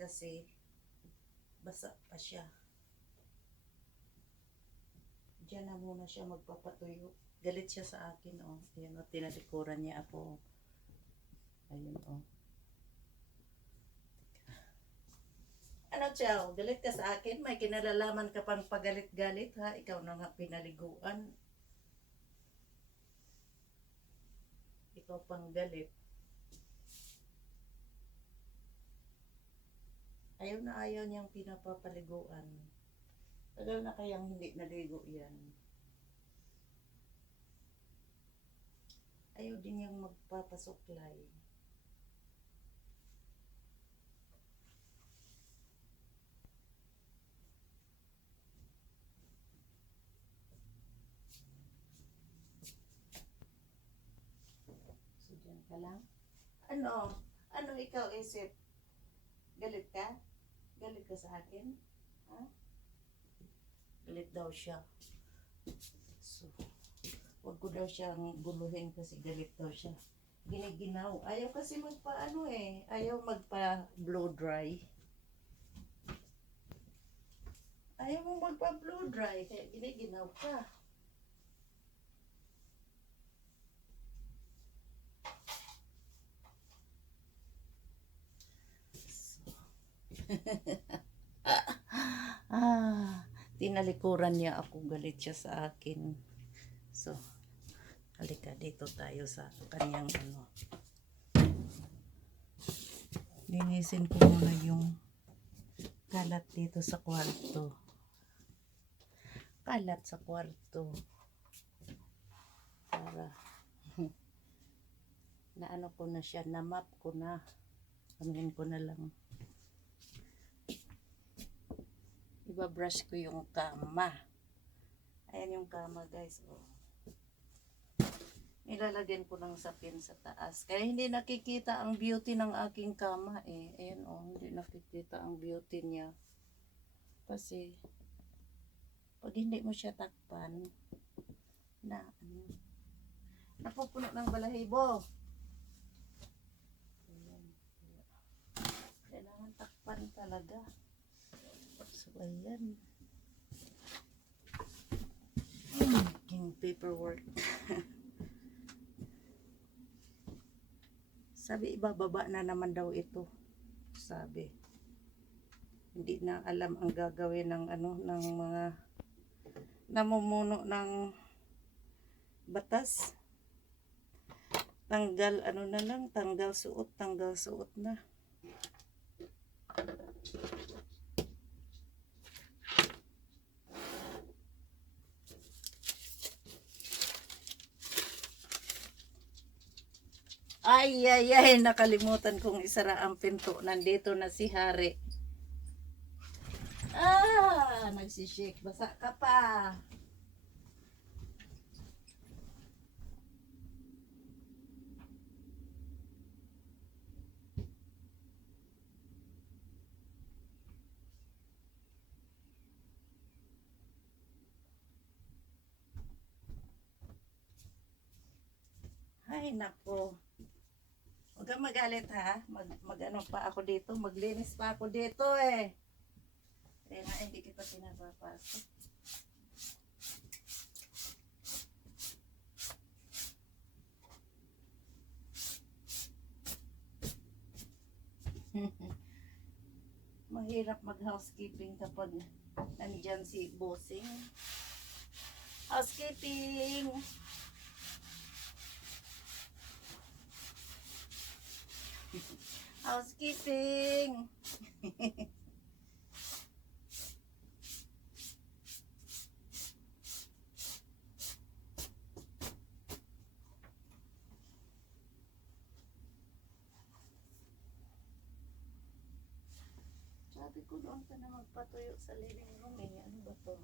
kasi basa pa siya. Diyan na muna siya magpapatuyo. Galit siya sa akin, oh. Ayan, oh, tinalikuran niya ako. Ayun, oh. Ano, Chow? Galit ka sa akin? May kinalalaman ka pang pagalit-galit, ha? Ikaw na nga pinaliguan. Ikaw pang galit. Ayaw na ayaw niyang pinapapaliguan. Tagal na kayang hindi naligo yan. Ayaw din niyang magpapasuklay. So, dyan ka lang. Ano? Ano ikaw isip? Galit ka? Galit ka sa akin? Ha? Galit daw siya. So, wag ko daw siyang buluhin kasi galit daw siya. Giniginaw. Ayaw kasi magpa-ano eh. Ayaw magpa-blow dry. Ayaw mo magpa-blow dry. Kaya giniginaw ka. Tinalikuran niya ako, galit siya sa akin. So, halika dito tayo sa kanyang ano. Linisin ko muna yung kalat dito sa kwarto. Kalat sa kwarto. Para na ano ko na siya, na map ko na. Amin ko na lang. Ibabrush ko yung kama. Ayan yung kama, guys. Oh. Nilalagyan ko ng sapin sa taas. Kaya hindi nakikita ang beauty ng aking kama eh. Ayan oh, hindi nakikita ang beauty niya. Kasi, pag hindi mo siya takpan, na ano, napupuno ng balahibo. Ayan. Kailangan takpan talaga. So, ayan. Yung paperwork. Sabi, ibababa na naman daw ito. Sabi. Hindi na alam ang gagawin ng ano, ng mga namumuno ng batas. Tanggal, ano na lang, tanggal suot na. Ay, nakalimutan kong isara ang pinto. Nandito na si Hari. Nagsishake. Basa ka pa. Ay, nako. Huwag kang magalit ha. Mag-ano pa ako dito. Maglinis pa ako dito eh. Kaya nga hindi kita pinapapasok. Mahirap mag-housekeeping kapag nandyan si bossing. Housekeeping! Housekeeping! Sabi ko doon ka na magpatuyo sa living room eh. Ano ba to?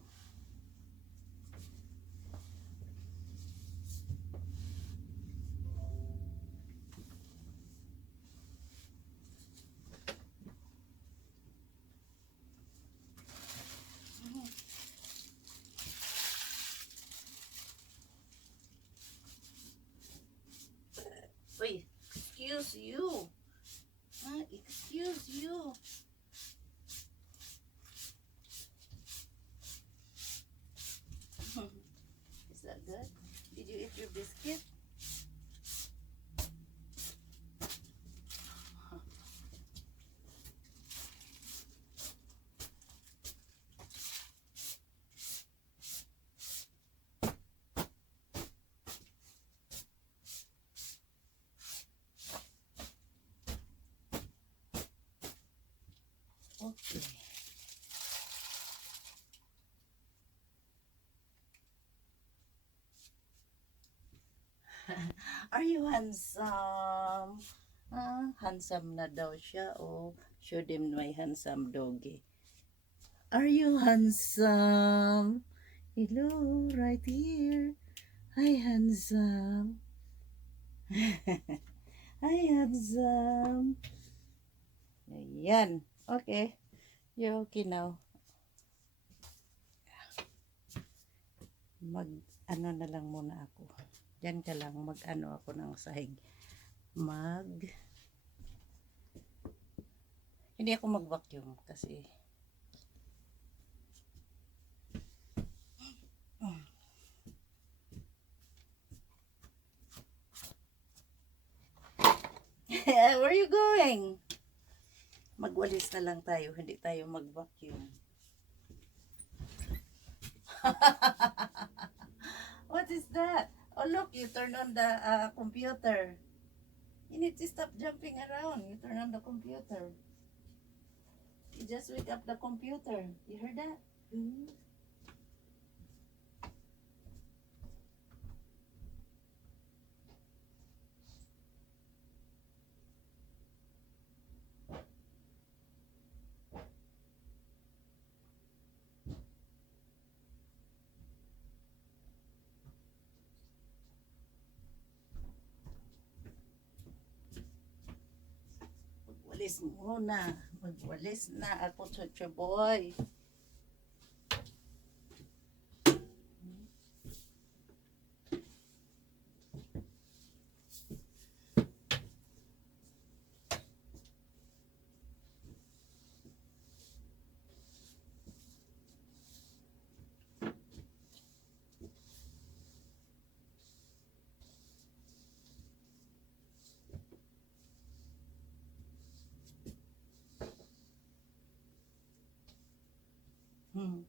Uy, excuse you. Excuse you. Okay. Are you handsome? Handsome na daw siya. Oh, show them my handsome doggy. Are you handsome? Hello, right here. Hi, handsome. Hi, handsome. Ayan. Okay. You're okay now. Ano na lang muna ako. Diyan ka lang. Mag-ano ako ng sahig. Hindi ako mag-vacuum kasi where are you going? Magwalis na lang tayo, hindi tayo mag-vacuum. What is that? Oh look, you turn on the computer. You need to stop jumping around. You turn on the computer. You just wake up the computer. You heard that? Magwalis muna. Magwalis na ako, Chocho Boy. Hmm.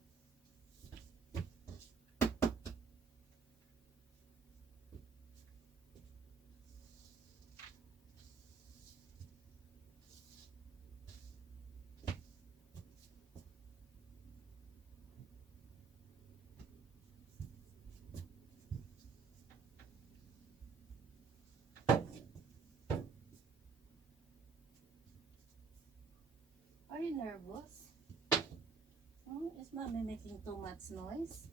Are you nervous? Is mommy making too much noise?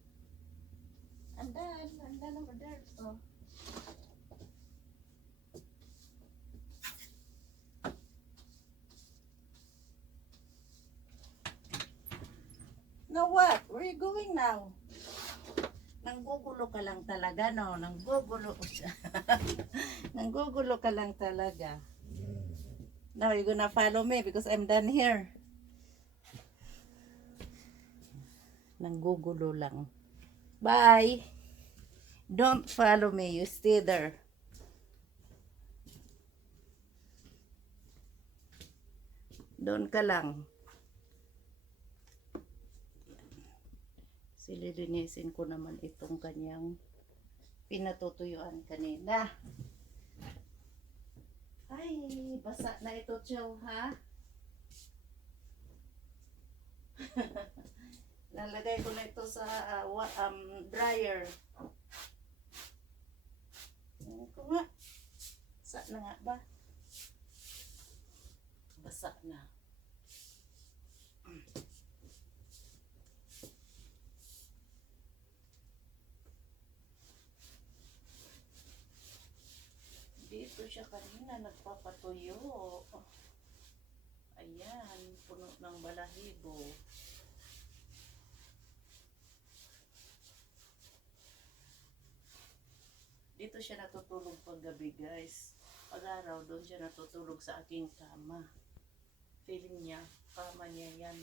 Andan over there. Oh. Now what? Where are you going now? Nanggugulo ka lang talaga, no? Nanggugulo siya. Nanggugulo ka lang talaga. Now you're gonna follow me because I'm done here. Nanggugulo lang. Bye. Don't follow me. You stay there. Doon ka lang. Sililinisin ko naman itong kanyang pinatutuyuan kanina. Ay, basa na ito, Chow, ha? Nalagay ko na ito sa dryer. Ano ko nga? Basa na nga ba? Basa na. Dito siya kanina nagpapatuyo. Ayan, puno ng balahibo. Dito siya natutulog pag gabi, guys. Pag araw, doon siya natutulog sa aking kama. Feeling niya, kama niya yan.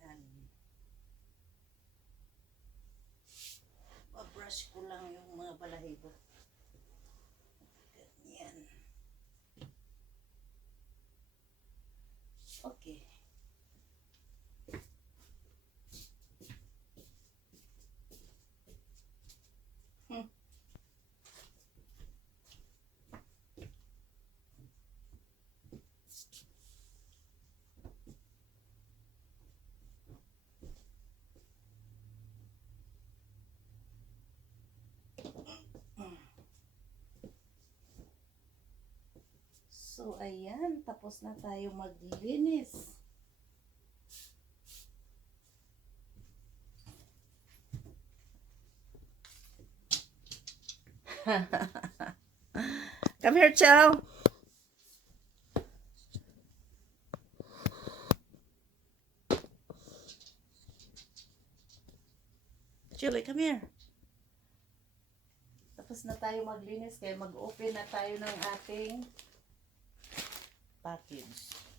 Ayan. Brush ko lang yung mga balahibo. Ganyan. Okay. So, ayan. Tapos na tayo maglinis. Come here, Chow. Julie, come here. Tapos na tayo maglinis kaya mag-open na tayo ng ating package.